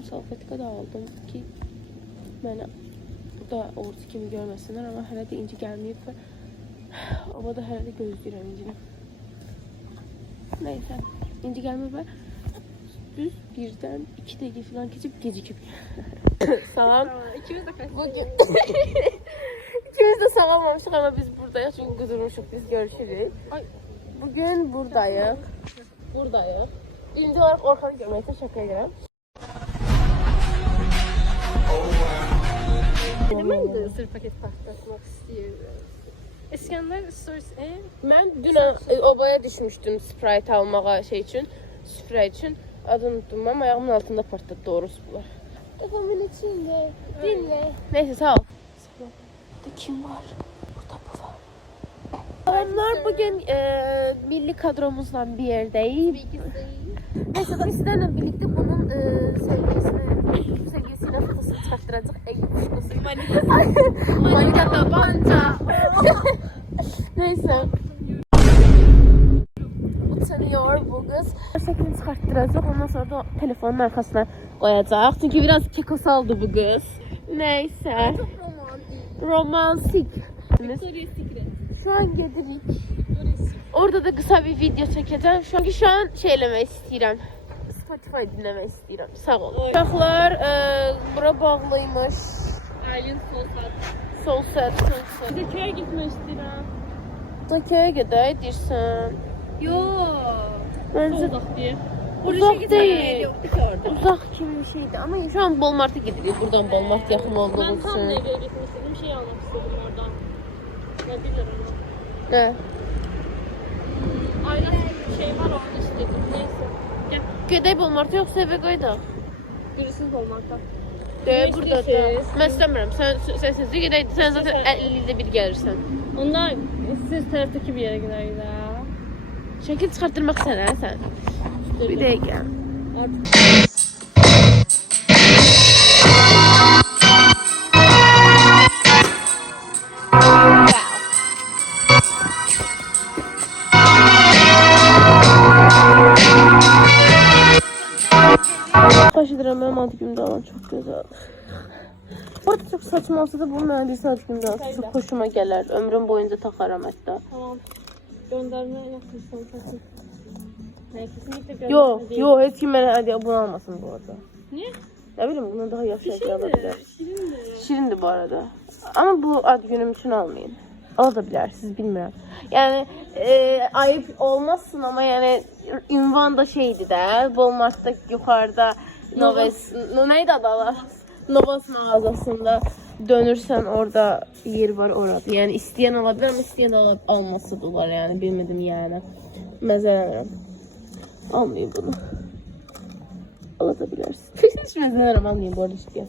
Krem salfetka da aldım ki mənə da orta kimi görməsinlər, amma hələ də inci gəlməyib və amma da hələ də gözləyirəm incini. Neyse, inci gəlməyib və düz 1-dən 2 dəqiqə falan keçib gecikib. Salam. İkimiz de kaçtık. Bugün ikimiz de sağalmamışıq ama biz buradayıq çünkü qudurmuşuq, biz görüşürük. Bugün buradayıq. Buradayıq. Birinci olarak Orxan'ı görmək üçün şaka edirəm. Ben de sır paket patlatmak istiyorum. İskender Stories Mən dünən obaya düşmüşdüm Sprite almağa şey üçün, süfrə üçün. Adını unuttum ama ayağımın altında partladı doğrusu bunlar. Kafamın içinde, dinle. Neyse sağ ol. Burada kim var? Burada bu var. Adamlar bugün milli kadromuzla bir yerdeyiz. Neyse bizlerle birlikte bunun sevgilisiyle fotosunu çıkarttıracak. Manita tabanca. Neyse. Utanıyor bu kız. Şeklini çıkarttıracak. Ondan sonra da telefonun arkasına koyacak. Çünkü biraz kekosaldı bu kız. Neyse. Çok romantik. Romantik. Victoria's Secret. Şu an gedirik. Victoria's Secret. Orada da kısa bir video çekeceğim. Şu an şey eləmək istəyirəm. Spotify dinləmək istəyirəm. Sağ ol. Uşaqlar bura bağlıymış. Alien Solsat. Solsat. Bir de köye gitmek istiyorum. Bakıya gedək deyirsən. Yok. Bence Uzak diye. uzaq değil. Yoktu ki orada. Uzaq kimi bir şeydi. Ama şu an Bolmart'a gidirik. Buradan Bolmart yaxın olduğu Ben tam için. Neve'ye gitmek istedim. Şey almak istedim oradan. Ne bilirim ama. Ne? Aynen bir şey var orada istedim. Neyse. Gel. Gedək Bolmart'a yoxsa evə qoydaq? Birisiz olmakta. De burada da. Güneşlisiz. Mən istəmirəm. Sən sözü gedək. Sən zaten 50 ildə bir gəlirsən. Ondan siz taraftaki bir yere gider ya. Şəkil çıxartdırmaq sənə sən. Bir dəqiqə. Artık. Baş edirəm, mənim antikimdə alan çox gözəl. Bu arada çox saçma olsa da bu mənə deyirsə antikimdə alsa çox xoşuma gələr. Ömrüm boyunca taxaram hətta. Tamam. Gönderme yapmışsam kesin. Ne kesinlikle gönderme Yo, değil. yo heç kim mənə hədiyyə bunu almasın bu arada. Niye? Ne bileyim bundan daha yaxşı hədiyyə ala bilər. Şirin de. Şirindir bu arada. Ama bu ad günüm için almayın. Ala da bilərsiniz, bilmirəm. Yəni ayıp olmazsın ama yani ünvan da şeydi də. Bolmart'da yuxarıda Novas, neydi adı? Novas mağazasında dönürsən orada yer var orada. Yəni istəyən ala bilər, amma istəyən alması da olar yəni bilmədim yəni. Məzələnirəm. Almayın bunu. Ala da bilərsin. Heç məzələnirəm almayın bu arada istəyən.